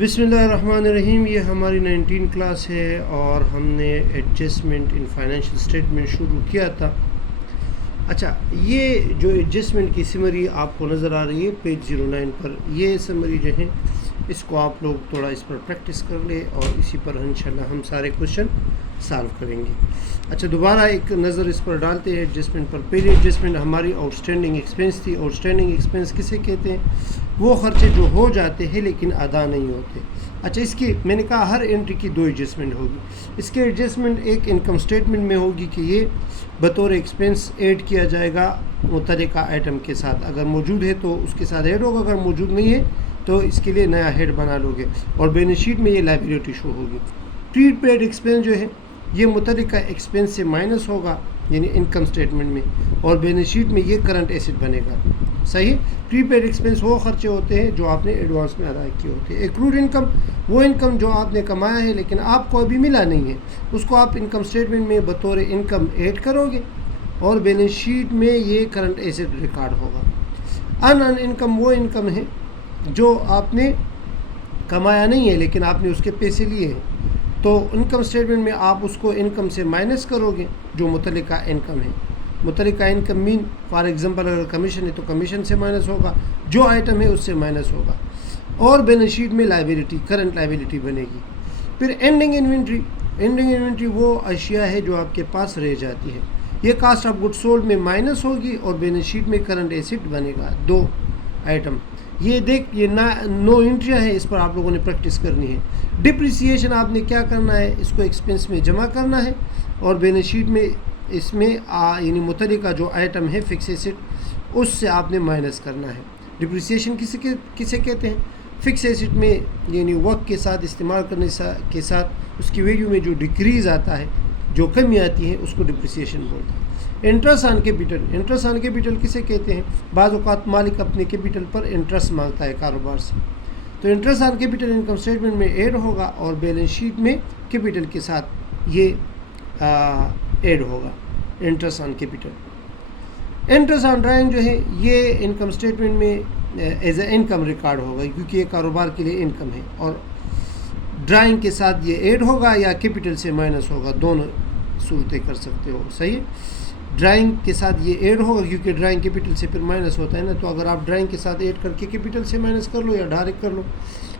بسم اللہ الرحمن الرحیم. یہ ہماری 19 کلاس ہے اور ہم نے ایڈجسٹمنٹ ان فائنینشیل اسٹیٹمنٹ شروع کیا تھا. اچھا، یہ جو ایڈجسٹمنٹ کی سمری آپ کو نظر آ رہی ہے پیج 09 پر، یہ سمری جو ہے اس کو آپ لوگ تھوڑا اس پر پریکٹس کر لیں اور اسی پر انشاءاللہ ہم سارے کوشچن سالو کریں گے. اچھا، دوبارہ ایک نظر اس پر ڈالتے ہیں ایڈجسٹمنٹ پر. پہلی ایڈجسٹمنٹ ہماری آؤٹ اسٹینڈنگ ایکسپنس تھی. آؤٹ اسٹینڈنگ ایکسپنس کسے کہتے ہیں؟ وہ خرچے جو ہو جاتے ہیں لیکن ادا نہیں ہوتے. اچھا، اس کی میں نے کہا ہر انٹری کی دو ایڈجسٹمنٹ ہوگی. اس کے ایڈجسٹمنٹ ایک انکم اسٹیٹمنٹ میں ہوگی کہ یہ بطور ایکسپنس ایڈ کیا جائے گا متعلقہ آئٹم کے ساتھ. اگر موجود ہے تو اس کے ساتھ ایڈ ہوگا، اگر موجود نہیں ہے تو اس کے لیے نیا ہیڈ بنا لو گے. اور بیلنس شیٹ میں یہ لائبلٹی شو ہوگی. پری پیڈ ایکسپنس جو ہے یہ متعلقہ ایکسپنس سے مائنس ہوگا یعنی انکم اسٹیٹمنٹ میں، اور بیلنس شیٹ میں یہ کرنٹ ایسٹ بنے گا. صحیح. پری پیڈ ایکسپنس وہ خرچے ہوتے ہیں جو آپ نے ایڈوانس میں ادا کیے ہوتے ہیں. ایکروڈ انکم وہ انکم جو آپ نے کمایا ہے لیکن آپ کو ابھی ملا نہیں ہے، اس کو آپ انکم اسٹیٹمنٹ میں بطور انکم ایڈ کرو گے اور بیلنس شیٹ میں یہ کرنٹ ایسٹ ریکارڈ ہوگا. ان انکم وہ انکم ہے جو آپ نے کمایا نہیں ہے لیکن آپ نے اس کے پیسے لیے ہیں، تو انکم اسٹیٹمنٹ میں آپ اس کو انکم سے مائنس کرو گے جو متعلقہ انکم ہے. متعلقہ انکم مین فار ایگزامپل اگر کمیشن ہے تو کمیشن سے مائنس ہوگا، جو آئٹم ہے اس سے مائنس ہوگا. اور بیلنس شیٹ میں لائبلٹی کرنٹ لائبلٹی بنے گی. پھر اینڈنگ انوینٹری. اینڈنگ انوینٹری وہ اشیاء ہے جو آپ کے پاس رہ جاتی ہے. یہ کاسٹ آف گڈ سولڈ میں مائنس ہوگی اور بیلنس شیٹ میں کرنٹ ایسٹ بنے گا. دو آئٹم یہ یہ نو انٹریاں ہے، اس پر آپ لوگوں نے پریکٹس کرنی ہے. ڈپریسیشن آپ نے کیا کرنا ہے، اس کو ایکسپنس میں جمع کرنا ہے اور بیلنس شیٹ میں اس میں یعنی متعلقہ جو آئٹم ہے فکس ایسٹ اس سے آپ نے مائنس کرنا ہے. ڈپریسیشن کسے کہتے ہیں؟ فکس ایسٹ میں یعنی وقت کے ساتھ استعمال کرنے کے ساتھ اس کی ویلیو میں جو ڈکریز آتا ہے، جو کمی آتی ہے، اس کو ڈپریسیشن بولتے ہیں. Interest on capital. Interest on capital کسے کہتے ہیں؟ بعض اوقات مالک اپنے کیپٹل پر انٹرسٹ مانگتا ہے کاروبار سے، تو interest on capital income statement میں ایڈ ہوگا اور بیلنس شیٹ میں کیپٹل کے ساتھ یہ ایڈ ہوگا. Interest on capital. Interest on drawing جو ہے یہ انکم اسٹیٹمنٹ میں ایز اے انکم ریکارڈ ہوگا کیونکہ یہ کاروبار کے لیے انکم ہے، اور ڈرائنگ کے ساتھ یہ ایڈ ہوگا یا کیپٹل سے مائنس ہوگا. دونوں صورتیں کر سکتے ہو. صحیح. ڈرائنگ کے ساتھ یہ ایڈ ہوگا کیونکہ ڈرائنگ کیپٹل سے پھر مائنس ہوتا ہے نا، تو اگر آپ ڈرائنگ کے ساتھ ایڈ کر کے کیپٹل سے مائنس کر لو یا ڈائریکٹ کر لو،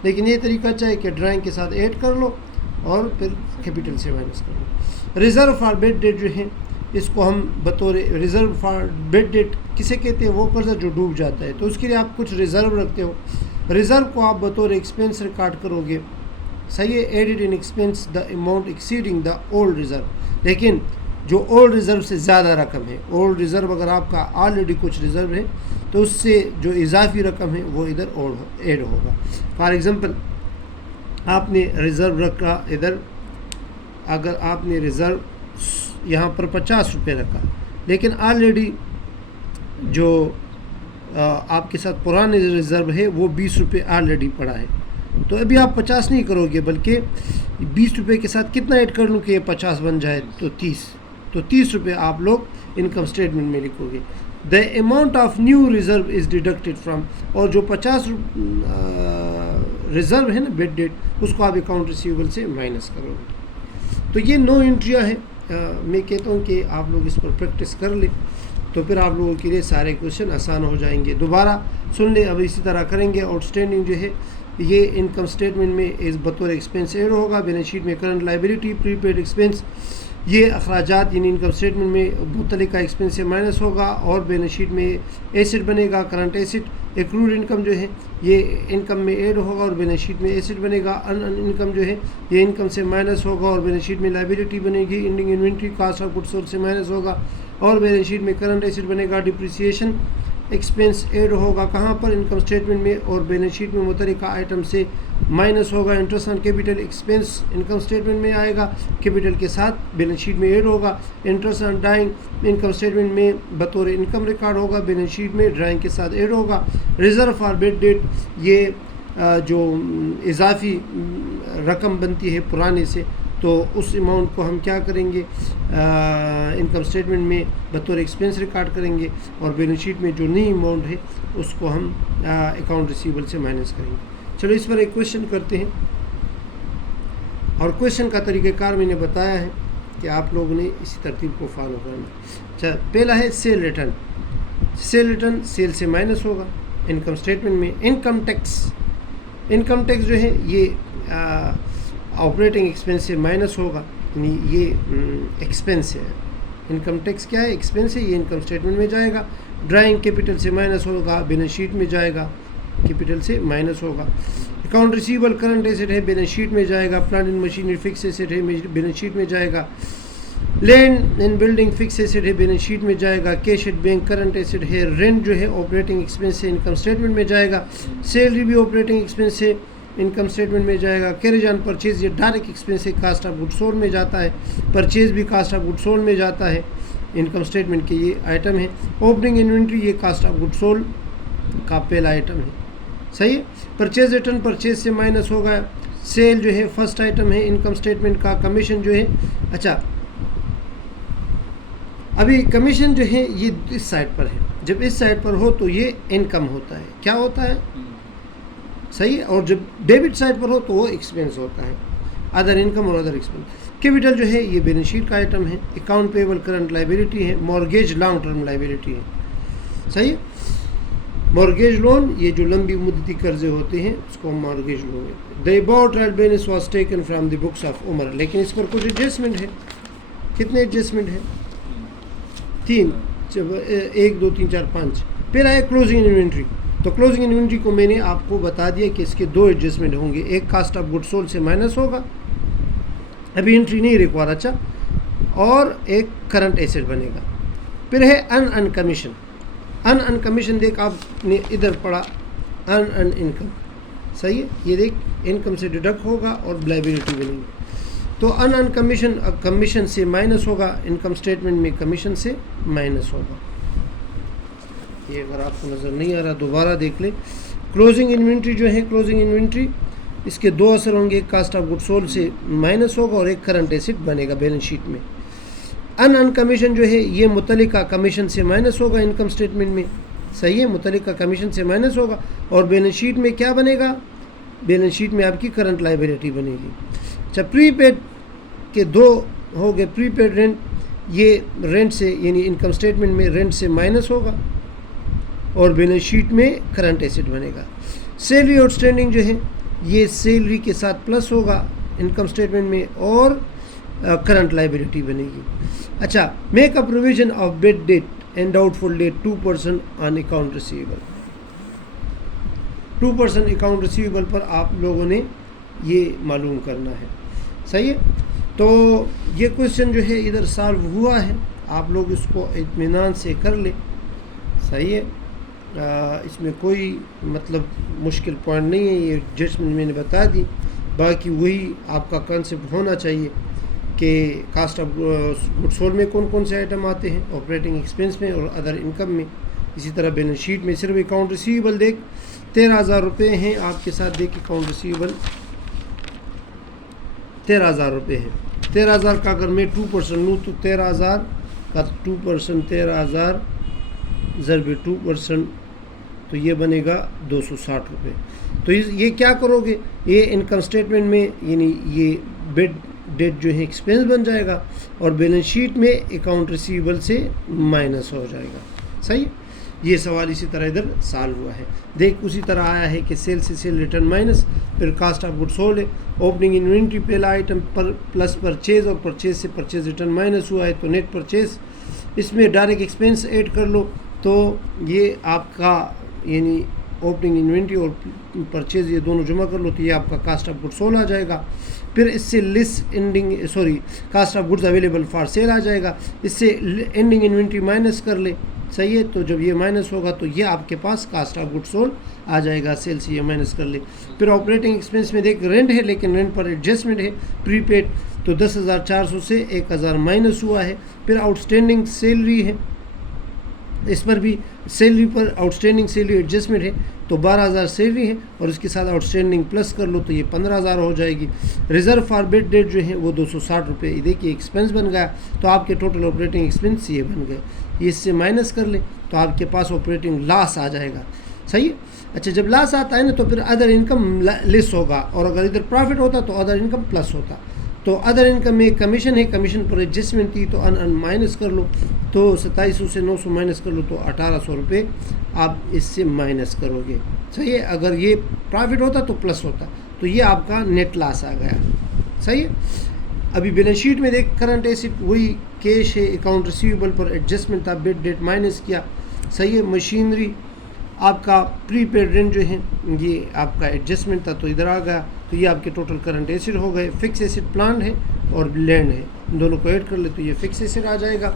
لیکن یہ طریقہ چاہے کہ ڈرائنگ کے ساتھ ایڈ کر لو اور پھر کیپٹل سے مائنس کر لو. ریزرو فار بیڈ ڈیٹ جو ہے اس کو ہم بطور ریزرو فار بیڈ ڈیٹ کسے کہتے ہیں؟ وہ قرضہ جو ڈوب جاتا ہے، تو اس کے لیے آپ کچھ ریزرو رکھتے ہو. ریزرو کو آپ بطور ایکسپنس ریکارڈ کرو گے. صحیح ہے. Added in expense the amount exceeding the old reserve. لیکن جو اولڈ ریزرو سے زیادہ رقم ہے، اولڈ ریزرو اگر آپ کا آلریڈی کچھ ریزرو ہے تو اس سے جو اضافی رقم ہے وہ ادھر ایڈ ہوگا. فار ایگزامپل آپ نے ریزرو رکھا ادھر، اگر آپ نے ریزرو یہاں پر 50 روپے رکھا لیکن آلریڈی جو آپ کے ساتھ پرانے ریزرو ہے وہ 20 روپے آلریڈی پڑا ہے، تو ابھی آپ 50 نہیں کرو گے بلکہ 20 روپے کے ساتھ کتنا ایڈ کر لوں کہ یہ 50 بن جائے، تو 30 روپے آپ لوگ انکم اسٹیٹمنٹ میں لکھو گے. The amount of new reserve is deducted from, اور جو 50 ریزرو ہے نا بیڈ ڈیٹ، اس کو آپ اکاؤنٹ ریسیویبل سے مائنس کرو گے. تو یہ 9 انٹریاں ہیں. میں کہتا ہوں کہ آپ لوگ اس پر پریکٹس کر لیں تو پھر آپ لوگوں کے لیے سارے کویشچن آسان ہو جائیں گے. دوبارہ سن لیں. اب اسی طرح کریں گے. آؤٹ اسٹینڈنگ جو ہے یہ انکم اسٹیٹمنٹ میں بطور ایکسپنس ایڈ ہوگا. بیلنس شیٹ میں کرنٹ لائبلٹی پری پیڈ ایکسپنس یہ اخراجات یعنی انکم اسٹیٹمنٹ میں متعلقہ ایکسپنس سے مائنس ہوگا اور بیلنس شیٹ میں ایسٹ بنے گا کرنٹ ایسٹ. ایکروڈ انکم جو ہے یہ انکم میں ایڈ ہوگا اور بیلنس شیٹ میں ایسٹ بنے گا. ان انکم جو ہے یہ انکم سے مائنس ہوگا اور بیلنس شیٹ میں لائبلٹی بنے گی. Ending inventory cost of good sold سے مائنس ہوگا اور بیلنس شیٹ میں کرنٹ ایسٹ بنے گا. ڈپریسیشن ایکسپنس ایڈ ہوگا کہاں پر؟ انکم اسٹیٹمنٹ میں، اور بیلنس شیٹ میں متعلقہ آئٹم سے مائنس ہوگا. Interest on capital expense income statement میں آئے گا، کیپٹل کے ساتھ بیلنس شیٹ میں ایڈ ہوگا. Interest on drawing income statement میں بطور انکم ریکارڈ ہوگا، بیلنس شیٹ میں ڈرائنگ کے ساتھ ایڈ ہوگا. ریزرو فار بیڈ ڈیٹ یہ جو اضافی رقم بنتی ہے پرانے سے، تو اس اماؤنٹ کو ہم کیا کریں گے؟ انکم اسٹیٹمنٹ میں بطور ایکسپنس ریکارڈ کریں گے اور بیلنس شیٹ میں جو نئی اماؤنٹ ہے اس کو ہم اکاؤنٹ ریسیویبل سے مائنس کریں گے. چلو اس پر ایک کوشچن کرتے ہیں، اور کوشچن کا طریقہ کار میں نے بتایا ہے کہ آپ لوگوں نے اسی ترتیب کو فالو کرنا. اچھا، پہلا ہے sale return. Sale return sale سے مائنس ہوگا انکم اسٹیٹمنٹ میں. انکم ٹیکس جو ہے یہ آپریٹنگ ایکسپنس سے مائنس ہوگا، یعنی یہ ایکسپنس ہے. انکم ٹیکس کیا ہے؟ ایکسپنس ہے، یہ انکم اسٹیٹمنٹ میں جائے گا. ڈرائنگ کیپٹل سے مائنس ہوگا، بیلنس شیٹ میں جائے گا، کیپٹل سے مائنس ہوگا. اکاؤنٹ ریسیول کرنٹ ایسٹ ہے، بیلنس شیٹ میں جائے گا. Plant and machinery fix asset ہے، بیلنس شیٹ میں جائے گا. Land and building fix asset ہے، بیلنس شیٹ میں جائے گا. Cash at bank current asset ہے. رینٹ جو ہے آپریٹنگ ایکسپنس سے انکم اسٹیٹمنٹ میں جائے گا. سیلری بھی آپریٹنگ ایکسپنس سے انکم اسٹیٹمنٹ میں جائے گا. کیریج آن پرچیز یہ ڈائریکٹ ایکسپنس سے کاسٹ آف گڈ سولڈ میں جاتا ہے. پرچیز بھی کاسٹ آف گڈ سولڈ میں جاتا ہے. انکم اسٹیٹمنٹ کے یہ آئٹم ہے. اوپننگ انوینٹری یہ کاسٹ آف گڈ سولڈ کا پہلا آئٹم ہے. صحیح ہے. پرچیز ریٹرن پرچیز سے مائنس ہوگا. سیل جو ہے فرسٹ آئٹم ہے انکم اسٹیٹمنٹ کا. کمیشن جو ہے، اچھا ابھی کمیشن جو ہے یہ اس سائڈ پر ہے. جب اس سائڈ پر ہو تو یہ انکم ہوتا ہے. کیا ہوتا ہے؟ صحیح ہے. اور جب ڈیبٹ سائڈ پر ہو تو وہ ایکسپنس ہوتا ہے. ادر انکم اور ادر ایکسپنس. کیپٹل جو ہے یہ بیلنس شیٹ کا آئٹم ہے. اکاؤنٹ پیبل کرنٹ لائبلٹی ہے. مورگیج لانگ ٹرم لائبلٹی ہے. صحیح ہے. مورگیج لون یہ جو لمبی مدتی قرضے ہوتے ہیں اس کو مورگیج لون ہے. The about trial balance was taken from the books of Umar. لیکن اس پر کچھ ایڈجسٹمنٹ ہے. کتنے ایڈجسٹمنٹ ہیں؟ 3. 1 2 3 4 5. پھر آئے کلوزنگ انوینٹری. تو کلوزنگ انوینٹری کو میں نے آپ کو بتا دیا کہ اس کے 2 ایڈجسٹمنٹ ہوں گے. ایک کاسٹ آف گڈ سولڈ سے مائنس ہوگا، ابھی انٹری نہیں ریکوائر. اچھا، اور ایک کرنٹ ایسٹ بنے گا. پھر ہے ان کمیشن. ان کمیشن دیکھ آپ نے ادھر پڑھا ان انکم. صحیح ہے. یہ دیکھ انکم سے ڈیڈکٹ ہوگا اور لائبلٹی بنے گی. تو ان کمیشن کمیشن سے مائنس ہوگا. انکم اسٹیٹمنٹ میں کمیشن سے مائنس ہوگا. یہ اگر آپ کو نظر نہیں آ رہا دوبارہ دیکھ لیں. کلوزنگ انوینٹری جو ہے، کلوزنگ انوینٹری اس کے 2 اثر ہوں گے. ایک کاسٹ آف گڈ سولڈ سے مائنس ہوگا اور ایک کرنٹ ایسٹ بنے گا بیلنس شیٹ میں. ان کمیشن جو ہے یہ متعلقہ کمیشن سے مائنس ہوگا انکم اسٹیٹمنٹ میں. صحیح ہے. متعلقہ کمیشن سے مائنس ہوگا اور بیلنس شیٹ میں کیا بنے گا؟ بیلنس شیٹ میں آپ کی کرنٹ لائبلٹی بنے گی. اچھا، پری پیڈ کے 2 ہو گئے. پری پیڈ رینٹ یہ رینٹ سے یعنی انکم اسٹیٹمنٹ میں رینٹ سے مائنس ہوگا اور بیلنس شیٹ میں کرنٹ ایسٹ بنے گا. سیلری آؤٹ اسٹینڈنگ جو ہے یہ سیلری کے ساتھ پلس ہوگا انکم اسٹیٹمنٹ میں اور کرنٹ لائبلٹی بنے گی. اچھا، make a provision of bad debt and doubtful debt 2% on account receivable. 2% account receivable پر آپ لوگوں نے یہ معلوم کرنا ہے. صحیح ہے. تو یہ کوشچن جو ہے ادھر سالو ہوا ہے. آپ لوگ اس کو اطمینان سے کر لیں. صحیح ہے. اس میں کوئی مطلب مشکل پوائنٹ نہیں ہے. یہ ایڈجسٹمنٹ میں نے بتا دی. باقی وہی آپ کا کنسیپٹ ہونا چاہیے کہ کاسٹ آف گڈ سولڈ میں کون کون سے آئٹم آتے ہیں، آپریٹنگ ایکسپنس میں اور ادر انکم میں. اسی طرح بیلنس شیٹ میں صرف اکاؤنٹ ریسیویبل دیکھ 13,000 روپے ہیں آپ کے ساتھ. دیکھ اکاؤنٹ ریسیویبل 13,000 روپے ہیں. 13,000 کا اگر میں 2% لوں تو 13,000 کا 2% 13,000 ضرب 2% تو یہ بنے گا 260 روپے. تو یہ کیا کرو گے؟ یہ انکم اسٹیٹمنٹ میں یعنی یہ بیڈ ڈیٹ جو ہے ایکسپنس بن جائے گا اور بیلنس شیٹ میں اکاؤنٹ ریسیویبل سے مائنس ہو جائے گا. صحیح. یہ سوال اسی طرح ادھر سالو ہوا ہے. دیکھ اسی طرح آیا ہے کہ سیل سے سیل ریٹرن مائنس، پھر کاسٹ آف گڈ سولڈ ہے. اوپننگ انوینٹری پہلا آئٹم پر پلس پرچیز اور پرچیز سے پرچیز ریٹرن مائنس ہوا ہے تو نیٹ پرچیز. اس میں ڈائریکٹ ایکسپنس ایڈ کر لو تو یہ آپ کا یعنی اوپننگ انوینٹری اور پرچیز یہ دونوں جمع کر لو تو یہ آپ کا کاسٹ آف گڈ سولڈ آ جائے گا. پھر اس سے cost of goods available for sale آ جائے گا. اس سے اینڈنگ انوینٹری مائنس کر لے. صحیح ہے. تو جب یہ مائنس ہوگا تو یہ آپ کے پاس کاسٹ آف گڈ سولڈ آ جائے گا. سیل سے یہ مائنس کر لے. پھر آپریٹنگ ایکسپنس میں دیکھ رینٹ ہے لیکن رینٹ پر ایڈجسٹمنٹ ہے. پری پیڈ تو 10,400 سے 1,000 مائنس ہوا ہے. پھر آؤٹ اسٹینڈنگ سیلری ہے، اس پر بھی سیلری پر آؤٹ اسٹینڈنگ سیلری ایڈجسٹمنٹ ہے تو 12,000 سیلری ہے اور اس کے ساتھ آؤٹ اسٹینڈنگ پلس کر لو تو یہ 15,000 ہو جائے گی. ریزرو فار بیڈ ڈیٹ جو ہے وہ 260 روپے. دیکھیے ایکسپنس بن گیا تو آپ کے ٹوٹل آپریٹنگ ایکسپنس یہ بن گئے. یہ اس سے مائنس کر لیں تو آپ کے پاس آپریٹنگ لاس آ جائے گا. صحیح ہے. اچھا جب لاس آتا ہے نا تو پھر ادر انکم لیس ہوگا, اور اگر ادھر پروفٹ ہوتا تو ادر انکم پلس ہوتا. تو ادر انکم میں کمیشن ہے, کمیشن پر ایڈجسٹمنٹ تھی تو ان مائنس کر لو, تو 2700 سے 900 مائنس کر لو تو 1800 روپے آپ اس سے مائنس کرو گے. صحیح ہے. اگر یہ پروفٹ ہوتا تو پلس ہوتا, تو یہ آپ کا نیٹ لاس آ گیا. صحیح ہے. ابھی بیلنس شیٹ میں دیکھ کرنٹ ایسٹ وہی کیش ہے, اکاؤنٹ ریسیویبل پر ایڈجسٹمنٹ تھا, بیڈ ڈیٹ مائنس کیا. صحیح ہے. مشینری آپ کا پری پیڈ رینٹ جو ہے یہ آپ کا ایڈجسٹمنٹ تھا تو ادھر آ گیا, تو یہ آپ کے ٹوٹل کرنٹ ایسٹ ہو گئے. فکس ایسٹ پلانٹ ہے اور لینڈ ہے, ان دونوں کو ایڈ کر لے تو یہ فکس ایسٹ آ جائے گا.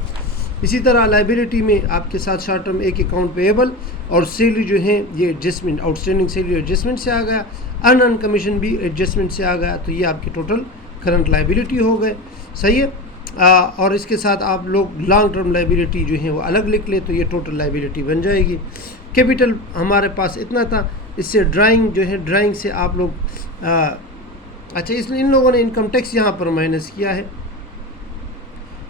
اسی طرح لائبلٹی میں آپ کے ساتھ شارٹ ٹرم ایک اکاؤنٹ پیبل اور سیلری جو ہے یہ adjustment, out standing salary adjustment سے آ گیا. ان کمیشن بھی ایڈجسٹمنٹ سے آ گیا, تو یہ آپ کے ٹوٹل کرنٹ لائبلٹی ہو گئے. صحیح ہے. اور اس کے ساتھ آپ لوگ لانگ ٹرم لائبلٹی جو ہے وہ الگ لکھ لیں تو یہ ٹوٹل لائبلٹی بن جائے گی. کیپٹل ہمارے پاس اتنا تھا. اس سے ڈرائنگ جو ہے, ڈرائنگ سے آپ لوگ اچھا ان لوگوں نے انکم ٹیکس یہاں پر مائنس کیا ہے.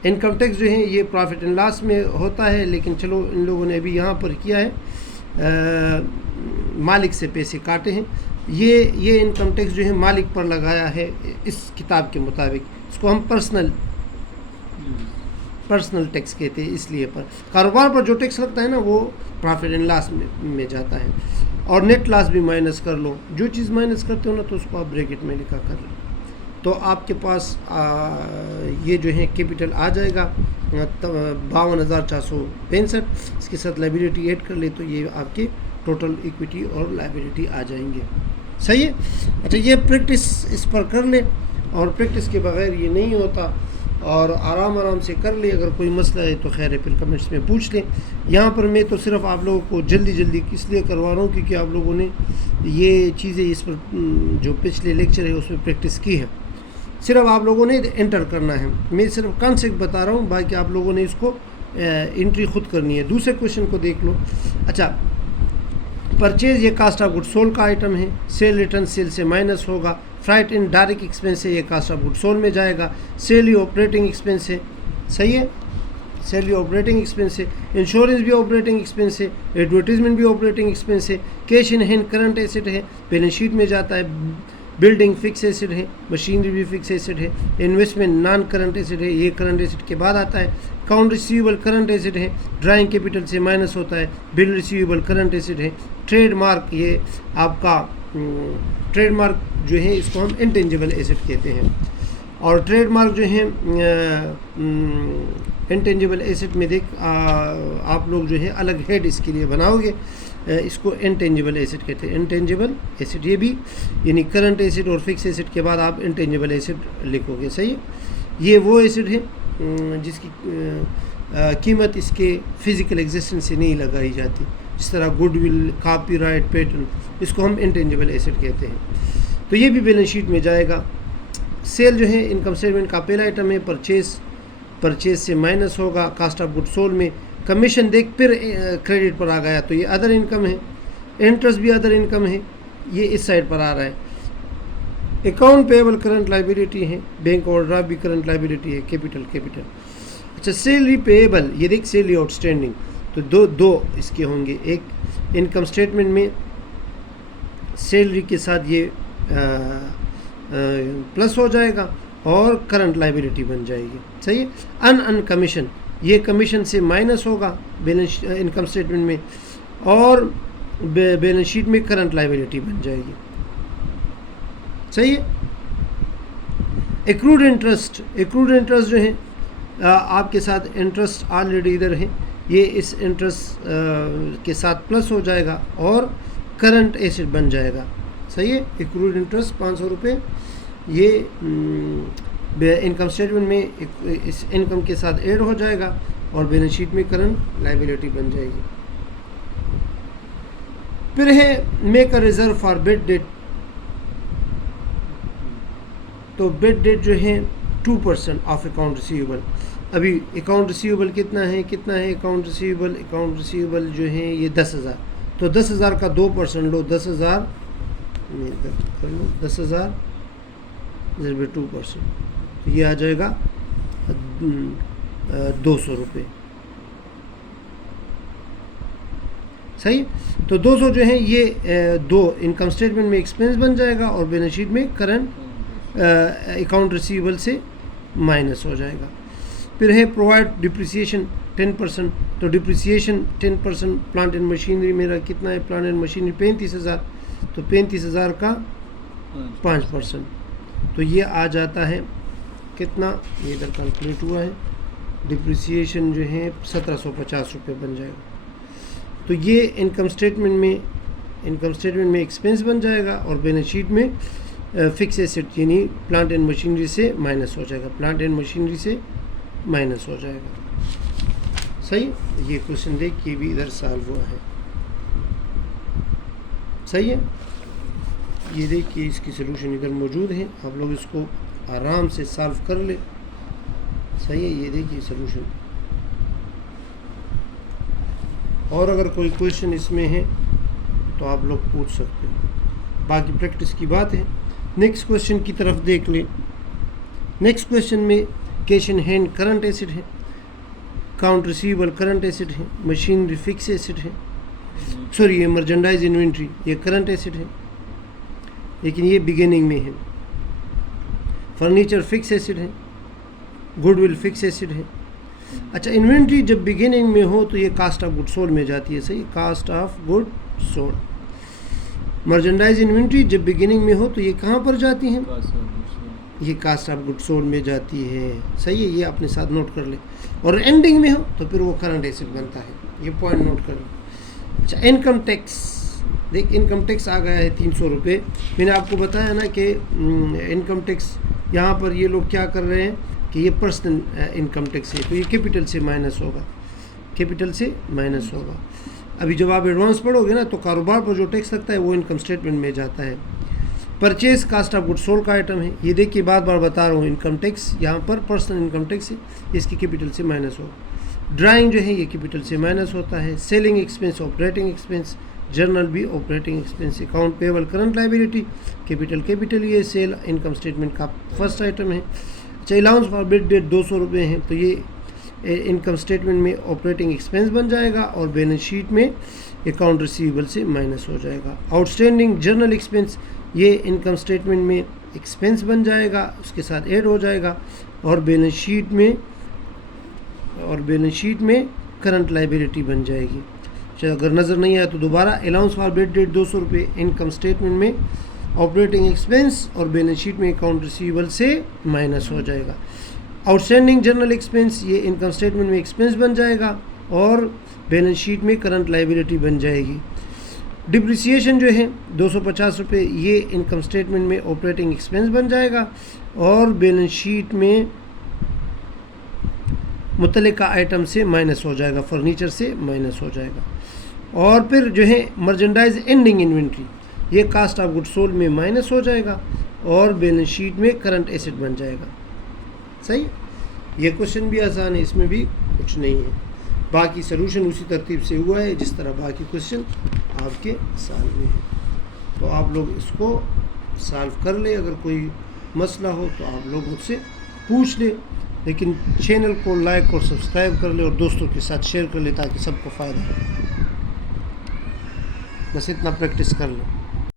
انکم ٹیکس جو ہے یہ پروفٹ اینڈ لاس میں ہوتا ہے, لیکن چلو ان لوگوں نے ابھی یہاں پر کیا ہے, مالک سے پیسے کاٹے ہیں. یہ انکم ٹیکس جو ہے مالک پر لگایا ہے اس کتاب کے مطابق. اس کو ہم پرسنل ٹیکس کہتے ہیں, اس لیے پر کاروبار پر جو ٹیکس لگتا ہے نا وہ پروفٹ اینڈ لاس میں جاتا ہے. اور نیٹ لاس بھی مائنس کر لو, جو چیز مائنس کرتے ہو نا تو اس کو آپ بریکٹ میں لکھا کر لو, تو آپ کے پاس یہ جو ہے کیپٹل آ جائے گا 52,465. اس کے ساتھ لائبلٹی ایڈ کر لے تو یہ آپ کے ٹوٹل ایکویٹی اور لائبلٹی آ جائیں گے. صحیح ہے. اچھا یہ پریکٹس اس پر کر لے, اور پریکٹس کے بغیر یہ نہیں ہوتا, اور آرام سے کر لے. اگر کوئی مسئلہ ہے تو خیر ہے پھر کمنٹس میں پوچھ لیں. یہاں پر میں تو صرف آپ لوگوں کو جلدی اس لیے کروا رہا ہوں کیونکہ آپ لوگوں نے یہ چیزیں اس پر جو پچھلے لیکچر ہے اس میں پریکٹس کی ہے. صرف آپ لوگوں نے انٹر کرنا ہے, میں صرف کانسیپٹ بتا رہا ہوں, باقی آپ لوگوں نے اس کو انٹری خود کرنی ہے. دوسرے کوشچن کو دیکھ لو. اچھا پرچیز یہ کاسٹ آف گڈ سولڈ کا آئٹم ہے, سیل ریٹرن سیل سے مائنس ہوگا. فرائٹ ان ڈائریکٹ ایکسپینس ہے, یہ کاسٹ آف گڈ سولڈ میں جائے گا. سیلری آپریٹنگ ایکسپینس ہے. صحیح ہے. سیلری آپریٹنگ ایکسپینس ہے. انشورنس بھی آپریٹنگ ایکسپینس ہے. ایڈورٹیزمنٹ بھی آپریٹنگ ایکسپینس ہے. Cash in hand current asset ہے, بیلنس شیٹ میں جاتا ہے. بلڈنگ فکس ایسٹ ہے, مشینری بھی فکس ایسٹ ہے. انویسٹمنٹ نان کرنٹ ایسٹ ہے, یہ کرنٹ ایسٹ کے بعد آتا ہے. اکاؤنٹ ریسیویبل کرنٹ ایسٹ ہے, ڈرائنگ کیپٹل سے مائنس ہوتا ہے. بل ریسیویبل کرنٹ ایسٹ ہے. ٹریڈ مارک یہ آپ کا ٹریڈ مارک جو ہے اس کو ہم انٹینجیبل ایسٹ کہتے ہیں. اور ٹریڈ مارک جو ہے انٹینجیبل ایسٹ میں دیکھ آپ لوگ جو ہے الگ ہیڈ اس کے لیے بناؤ گے, اس کو انٹینجیبل ایسٹ کہتے ہیں. انٹینجیبل ایسٹ یہ بھی یعنی کرنٹ ایسٹ اور فکس ایسٹ کے بعد آپ انٹینجیبل ایسٹ لکھو گے. صحیح ہے. یہ وہ ایسٹ ہے جس کی قیمت اس کے فزیکل ایگزسٹنس سے نہیں لگائی جاتی, جس طرح goodwill, copyright, patent, اس کو ہم انٹینجیبل ایسٹ کہتے ہیں. تو یہ بھی بیلنس شیٹ میں جائے گا. سیل جو ہے انکم اسٹیٹمنٹ کا پہلا آئٹم ہے. پرچیز سے مائنس ہوگا. کاسٹ آف گڈ سولڈ میں کمیشن دیکھ پھر کریڈٹ پر آ گیا تو یہ ادر انکم ہے. انٹرسٹ بھی ادر انکم ہے, یہ اس سائڈ پر آ رہا ہے. اکاؤنٹ پیبل کرنٹ لائبلٹی ہے. بینک اوور ڈرافٹ بھی کرنٹ لائبلٹی ہے. کیپٹل. اچھا سیلری پیبل یہ دیکھ سیلری آؤٹ اسٹینڈنگ, تو دو اس کے ہوں گے. ایک انکم اسٹیٹمنٹ میں سیلری کے ساتھ یہ پلس ہو جائے گا اور کرنٹ لائبلٹی بن جائے گی. صحیح ہے. ان کمیشن یہ کمیشن سے مائنس ہوگا بیلنس انکم اسٹیٹمنٹ میں, اور بیلنس شیٹ میں کرنٹ لائبلٹی بن جائے گی. صحیح ہے. ایکروڈ انٹرسٹ جو ہے آپ کے ساتھ انٹرسٹ آلریڈی ادھر ہے, یہ اس انٹرسٹ کے ساتھ پلس ہو جائے گا اور کرنٹ ایسٹ بن جائے گا. صحیح ہے. ایکروڈ انٹرسٹ 500 روپے یہ انکم اسٹیٹمنٹ میں اس انکم کے ساتھ ایڈ ہو جائے گا اور بیلنس شیٹ میں کرنٹ لائبلٹی بن جائے گی. پھر ہے make a reserve for bad debt. تو بیڈ ڈیٹ جو ہے 2% آف اکاؤنٹ ریسیویبل. ابھی اکاؤنٹ ریسیویبل کتنا ہے اکاؤنٹ ریسیویبل جو ہے یہ 10,000. تو 10,000 کا 2% لو, 10,000 ضرب 2%, تو یہ آ جائے گا 200 روپے. صحیح. تو 200 جو ہیں یہ دو انکم اسٹیٹمنٹ میں ایکسپینس بن جائے گا اور بیلنس شیٹ میں کرنٹ اکاؤنٹ ریسیویبل سے مائنس ہو جائے گا. پھر ہے پرووائڈ ڈپریسیشن 10%. تو ڈپریسیشن 10% پلانٹ اینڈ مشینری میرا کتنا ہے؟ Plant and machinery 35,000. تو 35,000 کا 5%. تو یہ آ جاتا ہے کتنا؟ یہ ادھر کیلکولیٹ ہوا ہے. ڈپریسیشن جو ہے 1750 روپے بن جائے گا. تو یہ انکم اسٹیٹمنٹ میں ایکسپینس بن جائے گا اور بیلنس شیٹ میں فکس ایسٹ یعنی پلانٹ اینڈ مشینری سے مائنس ہو جائے گا. پلانٹ اینڈ مشینری سے مائنس ہو جائے گا. صحیح. یہ کوشچن دیکھ یہ بھی ادھر سالو ہوا ہے. صحیح ہے. یہ دیکھیے اس کی سلوشن ادھر موجود ہے, آپ لوگ اس کو آرام سے سالو کر لیں. صحیح ہے. یہ دیکھیے سلوشن. اور اگر کوئی کویشچن اس میں ہے تو آپ لوگ پوچھ سکتے ہیں, باقی پریکٹس کی بات ہے. نیکسٹ کویشچن کی طرف دیکھ لیں. نیکسٹ کویشچن میں cash in hand current asset ہے, اکاؤنٹ ریسیویبل کرنٹ ایسٹ ہے, مشینری فکس ایسٹ ہے, سوری یہ مرچنڈائز انوینٹری یہ کرنٹ ایسٹ ہے لیکن یہ بگننگ میں ہے. فرنیچر فکس ایسٹ ہے, گڈ ول فکس ایسٹ ہے. اچھا انوینٹری جب بگننگ میں ہو تو یہ کاسٹ آف گڈ سولڈ میں جاتی ہے. صحیح. Cost of good sold. Merchandise inventory جب بگننگ میں ہو تو یہ کہاں پر جاتی ہیں؟ یہ کاسٹ آف گڈ سولڈ میں جاتی ہے. صحیح ہے. یہ اپنے ساتھ نوٹ کر لیں. اور اینڈنگ میں ہو تو پھر وہ کرنٹ ایسٹ بنتا ہے. یہ پوائنٹ نوٹ کر لیں. اچھا انکم ٹیکس دیکھ, انکم ٹیکس آ گیا ہے 300 روپے. میں نے آپ کو بتایا نا کہ انکم ٹیکس یہاں پر یہ لوگ کیا کر رہے ہیں کہ یہ پرسنل انکم ٹیکس ہے تو یہ کیپٹل سے مائنس ہوگا, کیپٹل سے مائنس ہوگا. ابھی جب آپ ایڈوانس پڑھو گے نا تو کاروبار پر جو ٹیکس لگتا ہے وہ انکم اسٹیٹمنٹ میں جاتا ہے. Purchase cost of good sold کا آئٹم ہے. یہ دیکھیے بار بار بتا رہا ہوں انکم ٹیکس یہاں پر پرسنل انکم ٹیکس ہے, اس کی کیپٹل سے مائنس ہوگا. ڈرائنگ جو ہے یہ کیپٹل سے مائنس ہوتا ہے. Selling expense operating expense, general بھی operating expense. Account payable current liability capital یہ سیل انکم اسٹیٹمنٹ کا فرسٹ آئٹم ہے. اچھا الاؤنس فار بیڈ ڈیٹ 200 روپے ہیں تو یہ انکم اسٹیٹمنٹ میں آپریٹنگ ایکسپینس بن جائے گا اور بیلنس شیٹ میں اکاؤنٹ ریسیویبل سے مائنس ہو جائے گا. آؤٹ اسٹینڈنگ جرنل ایکسپینس یہ انکم اسٹیٹمنٹ میں ایکسپینس بن جائے گا, اس کے ساتھ ایڈ ہو جائے گا اور بیلنس شیٹ میں کرنٹ لائبلٹی بن جائے گی. اچھا اگر نظر نہیں آیا تو دوبارہ الاؤنس فار بیڈ ڈیٹ 200 روپے انکم اسٹیٹمنٹ میں آپریٹنگ ایکسپینس اور بیلنس شیٹ میں اکاؤنٹ ریسیویبل سے مائنس ہو جائے گا. آؤٹ اسٹینڈنگ جرنل ایکسپینس یہ انکم اسٹیٹمنٹ میں ایکسپینس بن جائے گا اور بیلنس شیٹ میں کرنٹ لائبلٹی بن جائے گی. ڈپریسیشن جو ہے 250 روپے یہ انکم اسٹیٹمنٹ میں آپریٹنگ ایکسپینس بن جائے گا اور بیلنس شیٹ میں متعلقہ آئٹم سے مائنس ہو جائے گا, فرنیچر سے مائنس ہو جائے گا. اور پھر جو ہے مرچنڈائز اینڈنگ انوینٹری یہ کاسٹ آف گڈ سولڈ میں مائنس ہو جائے گا اور بیلنس شیٹ میں کرنٹ ایسٹ بن جائے گا. صحیح. یہ کوشچن بھی آسان ہے, اس میں بھی کچھ نہیں ہے. باقی سلوشن اسی ترتیب سے ہوا ہے جس طرح باقی کوشچن آپ کے سالو میں ہیں. تو آپ لوگ اس کو سالو کر لیں. اگر کوئی مسئلہ ہو تو آپ لوگ مجھ سے پوچھ لیں, لیکن چینل کو لائک اور سبسکرائب کر لیں اور دوستوں کے ساتھ شیئر کر لیں تاکہ سب کو فائدہ ہو. بس اتنا پریکٹس کر لیں.